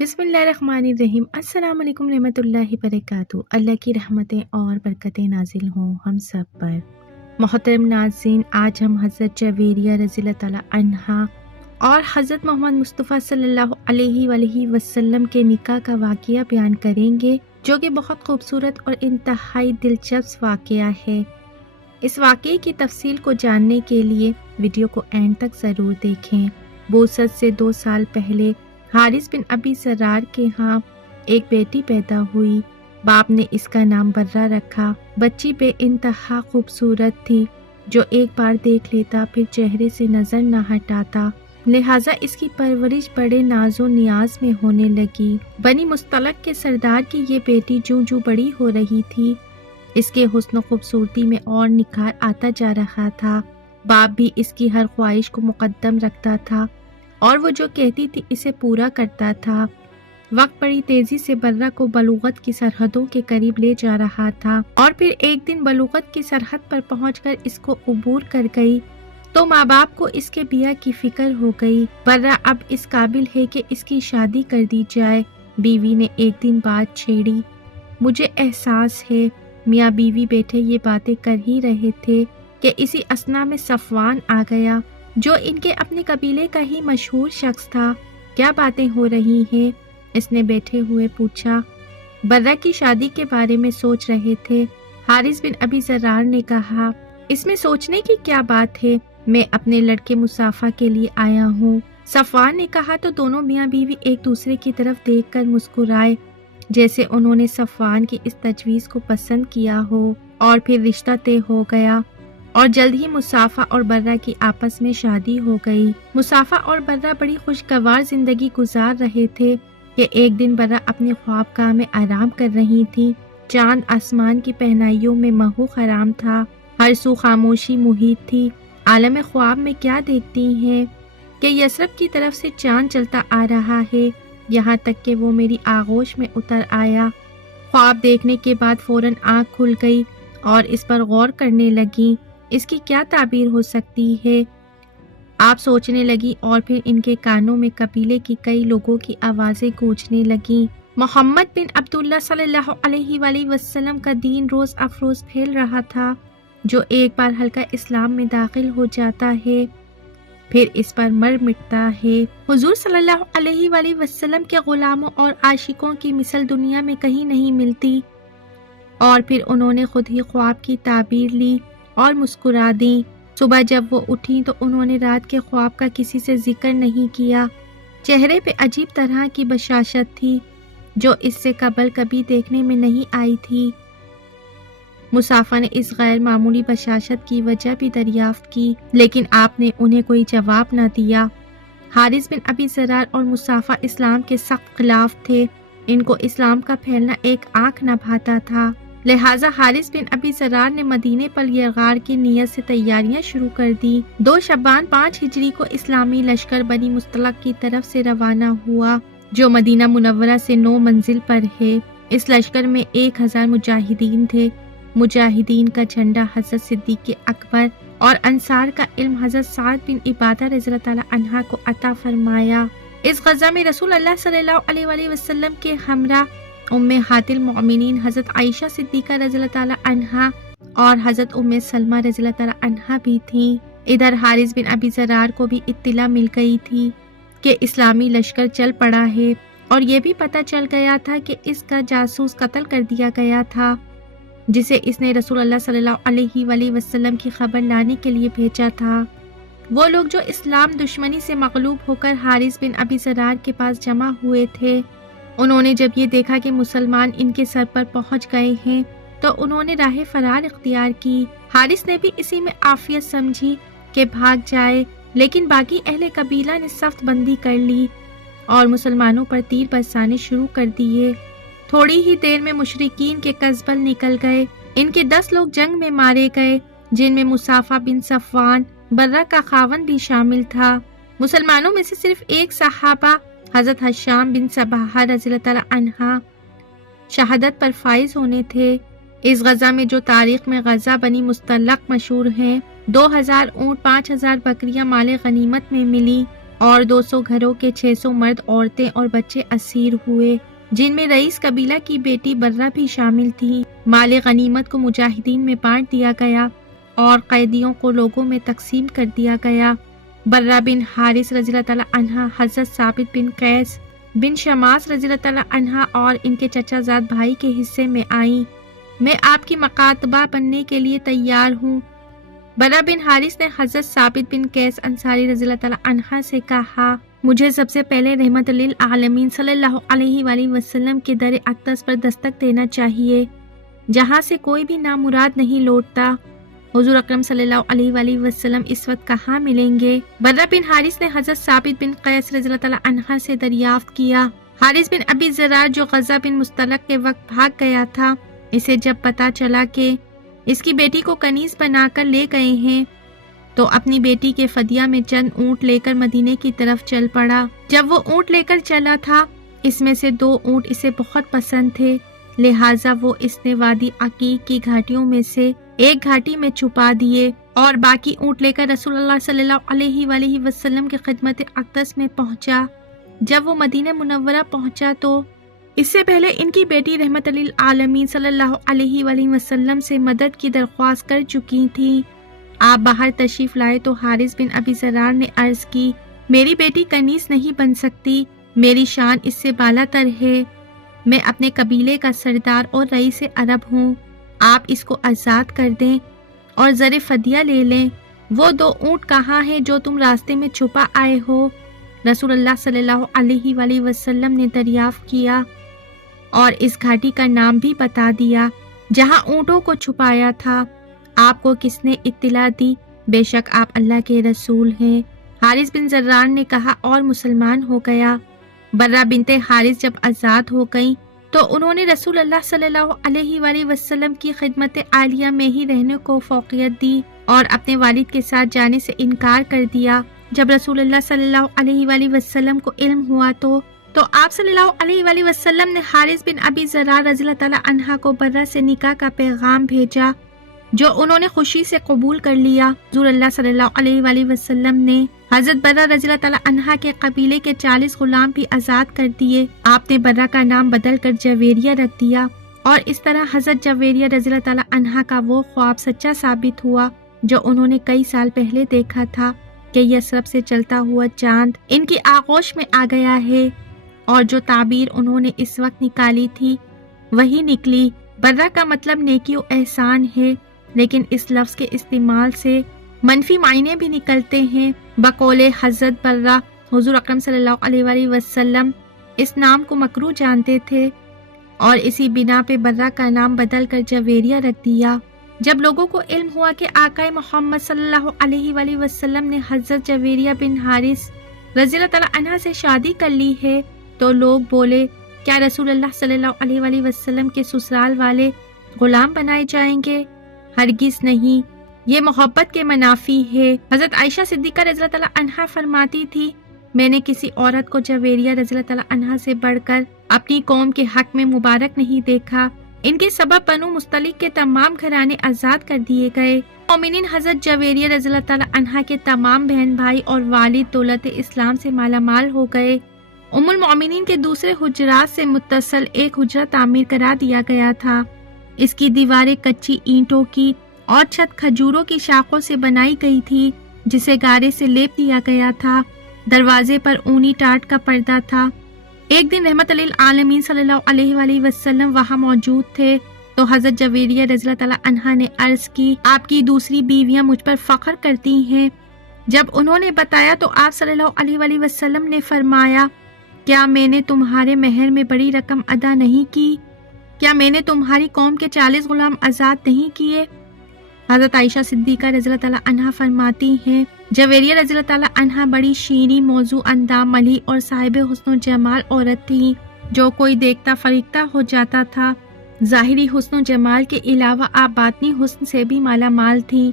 بسم اللہ الرحمن الرحیم۔ السلام علیکم رحمۃ اللہ وبرکاتہ۔ اللہ کی رحمتیں اور برکتیں نازل ہوں ہم سب پر۔ محترم ناظرین، آج ہم حضرت جویریہ رضی اللہ تعالیٰ عنہا اور حضرت محمد مصطفیٰ صلی اللہ علیہ وآلہ وسلم کے نکاح کا واقعہ بیان کریں گے، جو کہ بہت خوبصورت اور انتہائی دلچسپ واقعہ ہے۔ اس واقعے کی تفصیل کو جاننے کے لیے ویڈیو کو اینڈ تک ضرور دیکھیں۔ بعثت سے 2 سال پہلے حارث بن ابی زرار کے ہاں ایک بیٹی پیدا ہوئی۔ باپ نے اس کا نام برہ رکھا۔ بچی بے انتہا خوبصورت تھی، جو ایک بار دیکھ لیتا پھر چہرے سے نظر نہ ہٹاتا، لہٰذا اس کی پرورش بڑے ناز و نیاز میں ہونے لگی۔ بنی مستلق کے سردار کی یہ بیٹی جوں جوں بڑی ہو رہی تھی، اس کے حسن و خوبصورتی میں اور نکھار آتا جا رہا تھا۔ باپ بھی اس کی ہر خواہش کو مقدم رکھتا تھا اور وہ جو کہتی تھی اسے پورا کرتا تھا۔ وقت بڑی تیزی سے برہ کو بلوغت کی سرحدوں کے قریب لے جا رہا تھا، اور پھر ایک دن بلوغت کی سرحد پر پہنچ کر اس کو عبور کر گئی تو ماں باپ کو اس کے بیاہ کی فکر ہو گئی۔ برہ اب اس قابل ہے کہ اس کی شادی کر دی جائے۔ بیوی نے ایک دن بات چھیڑی۔ مجھے احساس ہے میاں بیوی بیٹھے یہ باتیں کر ہی رہے تھے کہ اسی اثنا میں صفوان آ گیا، جو ان کے اپنے قبیلے کا ہی مشہور شخص تھا۔ کیا باتیں ہو رہی ہیں؟ اس نے بیٹھے ہوئے پوچھا۔ برہ کی شادی کے بارے میں سوچ رہے تھے۔ حارث بن ابی زرار نے کہا، اس میں سوچنے کی کیا بات ہے، میں اپنے لڑکے مصافہ کے لیے آیا ہوں۔ صفوان نے کہا تو دونوں میاں بیوی ایک دوسرے کی طرف دیکھ کر مسکرائے، جیسے انہوں نے صفوان کی اس تجویز کو پسند کیا ہو، اور پھر رشتہ طے ہو گیا اور جلد ہی مصافہ اور برہ کی آپس میں شادی ہو گئی۔ مصافہ اور برہ بڑی خوشگوار زندگی گزار رہے تھے کہ ایک دن برہ اپنے خوابگاہ میں آرام کر رہی تھی۔ چاند آسمان کی پہنائیوں میں محو خرام تھا، ہر سو خاموشی محیط تھی۔ عالم خواب میں کیا دیکھتی ہیں کہ یثرب کی طرف سے چاند چلتا آ رہا ہے، یہاں تک کہ وہ میری آغوش میں اتر آیا۔ خواب دیکھنے کے بعد فوراً آنکھ کھل گئی اور اس پر غور کرنے لگی، اس کی کیا تعبیر ہو سکتی ہے؟ آپ سوچنے لگی اور پھر ان کے کانوں میں قبیلے کی کئی لوگوں کی آوازیں گونجنے لگیں۔ محمد بن عبداللہ صلی اللہ علیہ وآلہ وسلم کا دین روز افروز پھیل رہا تھا، جو ایک بار حلقہ اسلام میں داخل ہو جاتا ہے پھر اس پر مر مٹتا ہے۔ حضور صلی اللہ علیہ وآلہ وسلم کے غلاموں اور عاشقوں کی مثل دنیا میں کہیں نہیں ملتی۔ اور پھر انہوں نے خود ہی خواب کی تعبیر لی اور مسکرا دیں۔ صبح جب وہ اٹھیں تو انہوں نے رات کے خواب کا کسی سے ذکر نہیں کیا۔ چہرے پہ عجیب طرح کی بشاشت تھی، جو اس سے قبل کبھی دیکھنے میں نہیں آئی تھی۔ مصافہ نے اس غیر معمولی بشاشت کی وجہ بھی دریافت کی، لیکن آپ نے انہیں کوئی جواب نہ دیا۔ حارث بن ابی زرار اور مصافہ اسلام کے سخت خلاف تھے، ان کو اسلام کا پھیلنا ایک آنکھ نہ بھاتا تھا، لہٰذا حارث بن ابی زرار نے مدینے پر یرغار کی نیت سے تیاریاں شروع کر دی۔ 2 شعبان 5 ہجری کو اسلامی لشکر بنی مستلق کی طرف سے روانہ ہوا، جو مدینہ منورہ سے 9 منزل پر ہے۔ اس لشکر میں 1000 مجاہدین تھے۔ مجاہدین کا جھنڈا حضرت صدیق اکبر اور انصار کا علم حضرت سعد بن عبادہ رضی اللہ تعالیٰ عنہ کو عطا فرمایا۔ اس غزہ میں رسول اللہ صلی اللہ علیہ وآلہ وسلم کے ہمراہ امہات المؤمنین حضرت عائشہ صدیقہ رضی اللہ تعالیٰ عنہا اور حضرت سلمہ رضی اللہ تعالیٰ عنہا بھی تھیں۔ ادھر حارث بن ابی زرار کو بھی اطلاع مل گئی تھی کہ اسلامی لشکر چل پڑا ہے، اور یہ بھی پتہ چل گیا تھا کہ اس کا جاسوس قتل کر دیا گیا تھا، جسے اس نے رسول اللہ صلی اللہ علیہ وآلہ وسلم کی خبر لانے کے لیے بھیجا تھا۔ وہ لوگ جو اسلام دشمنی سے مغلوب ہو کر حارث بن ابی زرار کے پاس جمع ہوئے تھے، انہوں نے جب یہ دیکھا کہ مسلمان ان کے سر پر پہنچ گئے ہیں تو انہوں نے راہ فرار اختیار کی۔ حارث نے بھی اسی میں عافیت سمجھی کہ بھاگ جائے، لیکن باقی اہل قبیلہ نے صف بندی کر لی اور مسلمانوں پر تیر برسانے شروع کر دیے۔ تھوڑی ہی دیر میں مشرکین کے قزبل نکل گئے۔ ان کے 10 لوگ جنگ میں مارے گئے، جن میں مصافہ بن صفوان برہ کا خاوند بھی شامل تھا۔ مسلمانوں میں سے صرف ایک صحابہ حضرت حشام بن صباحہ رضی اللہ تعالیٰ عنہ شہادت پر فائز ہونے تھے۔ اس غزہ میں جو تاریخ میں غزہ بنی مستلق مشہور ہیں، 2000 اونٹ 5000 بکریاں مال غنیمت میں ملی اور 200 گھروں کے 600 مرد عورتیں اور بچے اسیر ہوئے، جن میں رئیس قبیلہ کی بیٹی برہ بھی شامل تھی۔ مال غنیمت کو مجاہدین میں بانٹ دیا گیا اور قیدیوں کو لوگوں میں تقسیم کر دیا گیا۔ برہ بن حارث رضی اللہ تعالیٰ عنہ حضرت ثابت بن قیس بن شماس رضی اللہ تعالیٰ عنہ اور ان کے چچا زاد بھائی کے حصے میں آئیں۔ میں آپ کی مکاتبہ بننے کے لیے تیار ہوں۔ برہ بن حارث نے حضرت ثابت بن قیس انصاری رضی اللہ تعالیٰ عنہ سے کہا، مجھے سب سے پہلے رحمت للعالمین صلی اللہ علیہ وآلہ وسلم کے در اقدس پر دستک دینا چاہیے، جہاں سے کوئی بھی نامراد نہیں لوٹتا۔ حضور اکرم صلی اللہ علیہ وآلہ وسلم اس وقت کہاں ملیں گے؟ برہ بن حارث نے حضرت ثابت بن قیس رضی اللہ تعالیٰ عنہ سے دریافت کیا۔ حارث بن ابی ذرار جو غزہ بن مستلق کے وقت بھاگ گیا تھا، اسے جب پتا چلا کہ اس کی بیٹی کو کنیز بنا کر لے گئے ہیں تو اپنی بیٹی کے فدیہ میں چند اونٹ لے کر مدینے کی طرف چل پڑا۔ جب وہ اونٹ لے کر چلا تھا، اس میں سے 2 اونٹ اسے بہت پسند تھے، لہٰذا وہ اس نے وادی عقیق کی گھاٹیوں میں سے ایک گھاٹی میں چھپا دیے اور باقی اونٹ لے کر رسول اللہ صلی اللہ علیہ وآلہ وسلم کی خدمت اقدس میں پہنچا۔ جب وہ مدینہ منورہ پہنچا تو اس سے پہلے ان کی بیٹی رحمت للعالمین صلی اللہ علیہ وآلہ وسلم سے مدد کی درخواست کر چکی تھی۔ آپ باہر تشریف لائے تو حارث بن ابی ذرار نے عرض کی، میری بیٹی کنیز نہیں بن سکتی، میری شان اس سے بالا تر ہے، میں اپنے قبیلے کا سردار اور رئیس عرب ہوں، آپ اس کو آزاد کر دیں اور زر فدیہ لے لیں۔ وہ 2 اونٹ کہاں ہیں جو تم راستے میں چھپا آئے ہو؟ رسول اللہ صلی اللہ علیہ وآلہ وسلم نے دریافت کیا اور اس گھاٹی کا نام بھی بتا دیا جہاں اونٹوں کو چھپایا تھا۔ آپ کو کس نے اطلاع دی؟ بے شک آپ اللہ کے رسول ہیں۔ حارث بن ذرار نے کہا اور مسلمان ہو گیا۔ برہ بنت حارث جب آزاد ہو گئیں تو انہوں نے رسول اللہ صلی اللہ علیہ وآلہ وسلم کی خدمت عالیہ میں ہی رہنے کو فوقیت دی اور اپنے والد کے ساتھ جانے سے انکار کر دیا۔ جب رسول اللہ صلی اللہ علیہ وآلہ وسلم کو علم ہوا تو آپ صلی اللہ علیہ وآلہ وسلم نے حارث بن ابی ذرار رضی اللہ تعالیٰ عنہ کو برہ سے نکاح کا پیغام بھیجا، جو انہوں نے خوشی سے قبول کر لیا۔ حضور اللہ صلی اللہ علیہ وآلہ وسلم نے حضرت برہ رضی اللہ تعالیٰ عنہ کے قبیلے کے 40 غلام بھی آزاد کر دیے۔ آپ نے برہ کا نام بدل کر جویریہ رکھ دیا اور اس طرح حضرت جویریہ رضی اللہ تعالیٰ عنہ کا وہ خواب سچا ثابت ہوا جو انہوں نے کئی سال پہلے دیکھا تھا کہ یثرب سے چلتا ہوا چاند ان کی آغوش میں آ گیا ہے، اور جو تعبیر انہوں نے اس وقت نکالی تھی وہی نکلی۔ برہ کا مطلب نیکی و احسان ہے، لیکن اس لفظ کے استعمال سے منفی معنی بھی نکلتے ہیں۔ بقول حضرت برہ، حضور اکرم صلی اللہ علیہ وآلہ وسلم اس نام کو مکروہ جانتے تھے اور اسی بنا پہ برہ کا نام بدل کر جویریہ رکھ دیا۔ جب لوگوں کو علم ہوا کہ آقا محمد صلی اللہ علیہ وآلہ وسلم نے حضرت جویریہ بن حارث رضی اللہ تعالیٰ عنہ سے شادی کر لی ہے تو لوگ بولے، کیا رسول اللہ صلی اللہ علیہ وآلہ وسلم کے سسرال والے غلام بنائے جائیں گے؟ ہرگز نہیں، یہ محبت کے منافی ہے۔ حضرت عائشہ صدیقہ رضی اللہ تعالیٰ عنہا فرماتی تھی، میں نے کسی عورت کو جویریہ رضی اللہ تعالیٰ عنہا سے بڑھ کر اپنی قوم کے حق میں مبارک نہیں دیکھا۔ ان کے سبب بنو مستلق کے تمام گھرانے آزاد کر دیے گئے۔ مومنین حضرت جویریہ رضی اللہ تعالیٰ عنہا کے تمام بہن بھائی اور والد دولت اسلام سے مالا مال ہو گئے۔ ام المومنین کے دوسرے حجرات سے متصل ایک حجرہ تعمیر کرا دیا گیا تھا۔ اس کی دیواریں کچی اینٹوں کی اور چھت کھجوروں کی شاخوں سے بنائی گئی تھی جسے گارے سے لیپ دیا گیا تھا۔ دروازے پر اونی ٹاٹ کا پردہ تھا۔ ایک دن رحمت للعالمین صلی اللہ علیہ وآلہ وسلم وہاں موجود تھے تو حضرت جویریہ رضی اللہ تعالیٰ عنہا نے عرض کی، آپ کی دوسری بیویاں مجھ پر فخر کرتی ہیں۔ جب انہوں نے بتایا تو آپ صلی اللہ علیہ وآلہ وسلم نے فرمایا، کیا میں نے تمہارے مہر میں بڑی رقم ادا نہیں کی؟ کیا میں نے تمہاری قوم کے 40 غلام آزاد نہیں کیے؟ حضرت عائشہ صدیقہ رضی اللہ تعالیٰ عنہا فرماتی ہیں، جویریہ رضی اللہ تعالیٰ عنہا بڑی شیریں موضوع اندام ملی اور صاحب حسن و جمال عورت تھی، جو کوئی دیکھتا فریختہ ہو جاتا تھا۔ ظاہری حسن و جمال کے علاوہ آپ باطنی حسن سے بھی مالا مال تھیں۔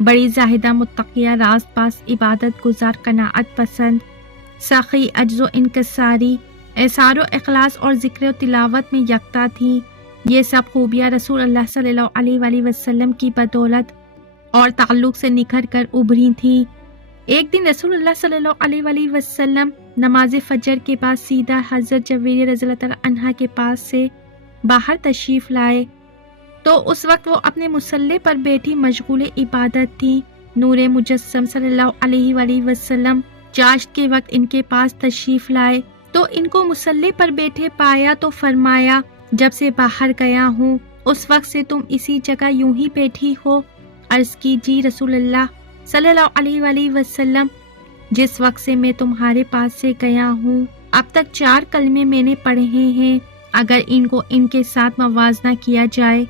بڑی زاہدہ، متقیہ، راز باز، عبادت گزار، قناعت پسند، سخی، عجز و انکساری، احسار و اخلاص اور ذکر و تلاوت میں یکتا تھی۔ یہ سب خوبیاں رسول اللہ صلی اللہ علیہ وآلہ وسلم کی بدولت اور تعلق سے نکھر کر ابھری تھیں۔ ایک دن رسول اللہ صلی اللہ علیہ وسلم نماز فجر کے بعد سیدھا حضرت جویریہ رضی اللہ تعالیٰ عنہا کے پاس سے باہر تشریف لائے تو اس وقت وہ اپنے مصلی پر بیٹھی مشغول عبادت تھی۔ نور مجسم صلی اللہ علیہ وآلہ وسلم چاشت کے وقت ان کے پاس تشریف لائے تو ان کو مصلی پر بیٹھے پایا تو فرمایا، جب سے باہر گیا ہوں اس وقت سے تم اسی جگہ یوں ہی بیٹھی ہو؟ عرض کی، جی رسول اللہ صلی اللہ علیہ وآلہ وسلم، جس وقت سے میں تمہارے پاس سے گیا ہوں اب تک 4 کلمے میں نے پڑھے ہیں، اگر ان کو ان کے ساتھ موازنہ کیا جائے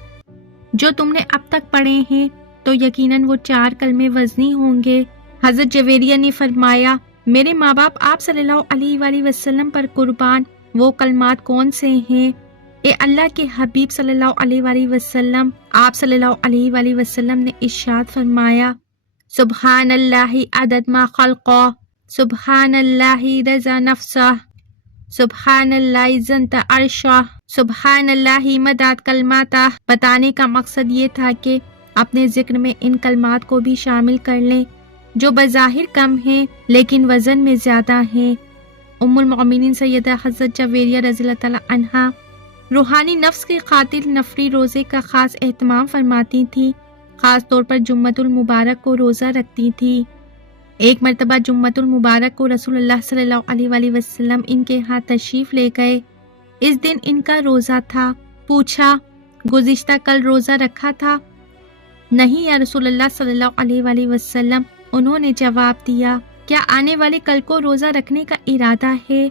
جو تم نے اب تک پڑھے ہیں تو یقیناً وہ 4 کلمے وزنی ہوں گے۔ حضرت جویریہ نے فرمایا، میرے ماں باپ آپ صلی اللہ علیہ وآلہ وسلم پر قربان، وہ کلمات کون سے ہیں؟ اے اللہ کے حبیب صلی اللہ علیہ وآلہ وسلم، آپ صلی اللہ علیہ وآلہ وسلم نے ارشاد فرمایا، سبحان اللہ عدد ما خلقہ، سبحان اللہ رضا نفسہ، سبحان اللہ زنت عرشہ، سبحان اللہ مداد کلماتہ۔ بتانے کا مقصد یہ تھا کہ اپنے ذکر میں ان کلمات کو بھی شامل کر لیں جو بظاہر کم ہیں لیکن وزن میں زیادہ ہیں۔ ام المؤمنین سیدہ حضرت جویریہ رضی اللہ تعالیٰ عنہا روحانی نفس کی خاطر نفری روزے کا خاص اہتمام فرماتی تھی، خاص طور پر جمعۃ المبارک کو روزہ رکھتی تھی۔ ایک مرتبہ جمعۃ المبارک کو رسول اللہ صلی اللہ علیہ وآلہ وسلم ان کے ہاں تشریف لے گئے۔ اس دن ان کا روزہ تھا۔ پوچھا، گزشتہ کل روزہ رکھا تھا؟ نہیں یا رسول اللہ صلی اللہ علیہ وآلہ وسلم، انہوں نے جواب دیا۔ کیا آنے والے کل کو روزہ رکھنے کا ارادہ ہے؟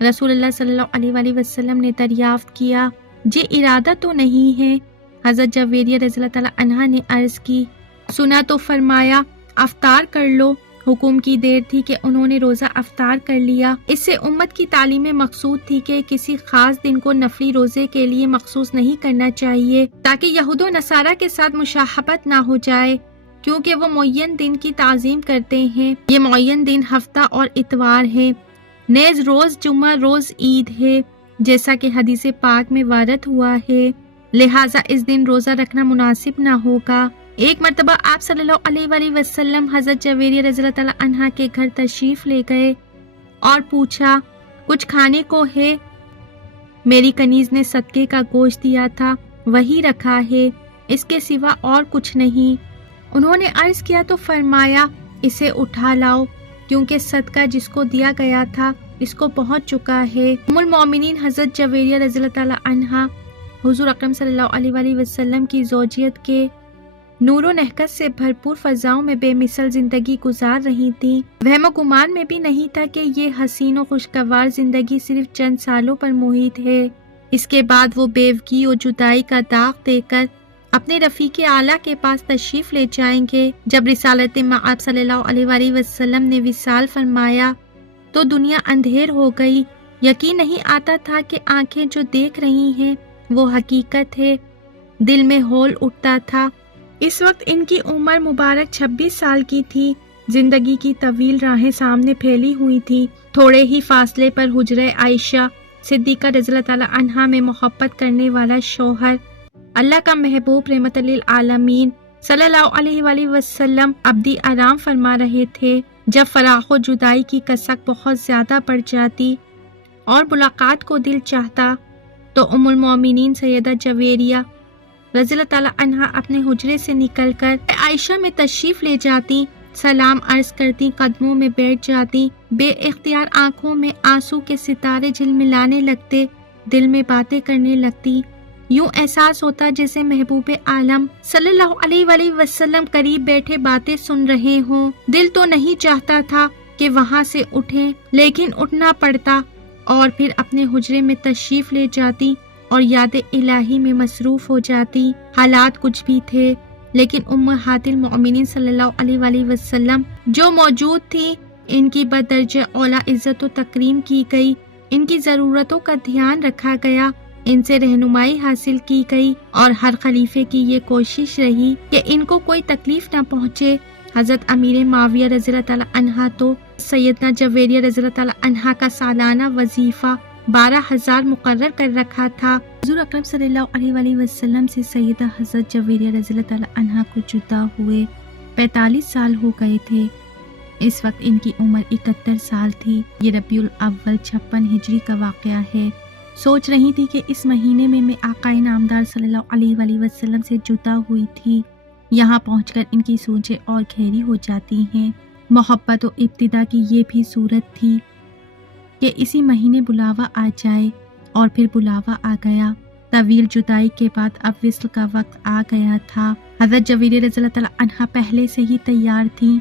رسول اللہ صلی اللہ علیہ وآلہ وسلم نے دریافت کیا، جی ارادہ تو نہیں ہے۔ حضرت جویریہ رضی اللہ تعالیٰ عنہا نے عرض کی، سنا تو فرمایا افطار کر لو۔ حکم کی دیر تھی کہ انہوں نے روزہ افطار کر لیا۔ اس سے امت کی تعلیم مقصود تھی کہ کسی خاص دن کو نفلی روزے کے لیے مخصوص نہیں کرنا چاہیے تاکہ یہود و نصارہ کے ساتھ مشابہت نہ ہو جائے، کیونکہ وہ معین دن کی تعظیم کرتے ہیں۔ یہ معین دن ہفتہ اور اتوار ہے، نیز روز جمعہ روز عید ہے، جیسا کہ حدیث پاک میں وارد ہوا ہے، لہٰذا اس دن روزہ رکھنا مناسب نہ ہوگا۔ ایک مرتبہ آپ صلی اللہ علیہ وآلہ وسلم حضرت جویریہ رضی اللہ تعالیٰ عنہا کے گھر تشریف لے گئے اور پوچھا، کچھ کھانے کو ہے؟ میری کنیز نے صدقے کا گوشت دیا تھا، وہی رکھا ہے، اس کے سوا اور کچھ نہیں۔ انہوں نے عرض کیا تو فرمایا، اسے اٹھا لاؤ، کیونکہ صدقہ جس کو دیا گیا تھا اس کو پہنچ چکا ہے۔ ام المومنین حضرت جویریہ رضی اللہ تعالیٰ عنہا حضور اکرم صلی اللہ علیہ وآلہ وسلم کی زوجیت کے نور و نہکت سے بھرپور فضاؤں میں بے مثل زندگی گزار رہی تھیں۔ وہم و گمان میں بھی نہیں تھا کہ یہ حسین و خوشگوار زندگی صرف چند سالوں پر محیط ہے۔ اس کے بعد وہ بیوگی و جدائی کا داغ دے کر اپنے رفیق اعلیٰ کے پاس تشریف لے جائیں گے۔ جب رسالت مآب صلی اللہ علیہ وآلہ وسلم نے وصال فرمایا تو دنیا اندھیر ہو گئی۔ یقین نہیں آتا تھا کہ آنکھیں جو دیکھ رہی ہیں وہ حقیقت ہے۔ دل میں ہول اٹھتا تھا۔ اس وقت ان کی عمر مبارک 26 سال کی تھی۔ زندگی کی طویل راہیں سامنے پھیلی ہوئی تھی۔ تھوڑے ہی فاصلے پر حجرہ عائشہ صدیقہ رضی اللہ تعالیٰ عنہا میں محبت کرنے والا شوہر، اللہ کا محبوب رحمت للعالمین صلی اللہ علیہ وآلہ وسلم ابدی آرام فرما رہے تھے۔ جب فراق و جدائی کی کسک بہت زیادہ بڑھ جاتی اور ملاقات کو دل چاہتا تو ام المومنین سیدہ جویریہ رضی اللہ تعالیٰ عنہا اپنے حجرے سے نکل کر عائشہ میں تشریف لے جاتی، سلام عرض کرتی، قدموں میں بیٹھ جاتی، بے اختیار آنکھوں میں آنسو کے ستارے جھلملانے لگتے، دل میں باتیں کرنے لگتی۔ یوں احساس ہوتا جیسے محبوب عالم صلی اللہ علیہ وآلہ وسلم قریب بیٹھے باتیں سن رہے ہوں۔ دل تو نہیں چاہتا تھا کہ وہاں سے اٹھیں، لیکن اٹھنا پڑتا اور پھر اپنے حجرے میں تشریف لے جاتی اور یاد الہی میں مصروف ہو جاتی۔ حالات کچھ بھی تھے، لیکن امہات المؤمنین صلی اللہ علیہ وآلہ وسلم جو موجود تھی، ان کی بدرجہ اولا عزت و تکریم کی گئی، ان کی ضرورتوں کا دھیان رکھا گیا، ان سے رہنمائی حاصل کی گئی، اور ہر خلیفے کی یہ کوشش رہی کہ ان کو کوئی تکلیف نہ پہنچے۔ حضرت امیر معاویہ رضی اللہ تعالیٰ عنہا تو سیدنا جویریہ رضی اللہ تعالیٰ عنہا کا سالانہ وظیفہ 12,000 مقرر کر رکھا تھا۔ حضور اکرم صلی اللہ علیہ وآلہ وسلم سے سیدہ حضرت جویریہ رضی اللہ تعالیٰ عنہا کو جدا ہوئے 45 سال ہو گئے تھے۔ اس وقت ان کی عمر 71 سال تھی۔ یہ ربیع الاول 56 ہجری کا واقعہ ہے۔ سوچ رہی تھی کہ اس مہینے میں آقا نامدار صلی اللہ علیہ وآلہ وسلم سے جدا ہوئی تھی۔ یہاں پہنچ کر ان کی سوچیں اور گہری ہو جاتی ہیں۔ محبت و ابتدا کی یہ بھی صورت تھی کہ اسی مہینے بلاوا آ جائے، اور پھر بلاوا آ گیا۔ طویل جدائی کے بعد اب وصل کا وقت آ گیا تھا۔ حضرت جویریہ رضی اللہ تعالیٰ عنہا پہلے سے ہی تیار تھیں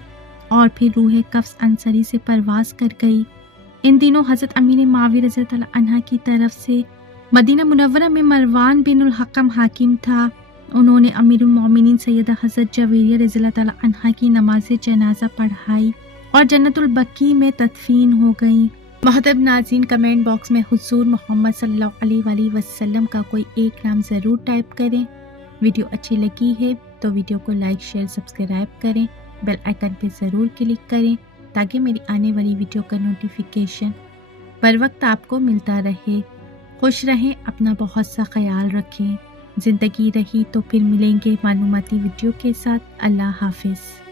اور پھر روح قفس انصری سے پرواز کر گئی۔ ان دنوں حضرت امین معاویہ رضی اللہ تعالیٰ عنہ کی طرف سے مدینہ منورہ میں مروان بن الحکم حاکم تھا۔ انہوں نے امیر المومنین سیدہ حضرت جویریہ رضی اللہ تعالیٰ عنہ کی نماز جنازہ پڑھائی اور جنت البقیع میں تدفین ہو گئیں۔ محترم ناظرین، کمنٹ باکس میں حضور محمد صلی اللہ علیہ وآلہ وسلم کا کوئی ایک نام ضرور ٹائپ کریں۔ ویڈیو اچھی لگی ہے تو ویڈیو کو لائک، شیئر، سبسکرائب کریں۔ بیل آئیکن پہ ضرور کلک کریں تاکہ میری آنے والی ویڈیو کا نوٹیفیکیشن بر وقت آپ کو ملتا رہے۔ خوش رہیں، اپنا بہت سا خیال رکھیں۔ زندگی رہی تو پھر ملیں گے معلوماتی ویڈیو کے ساتھ۔ اللہ حافظ۔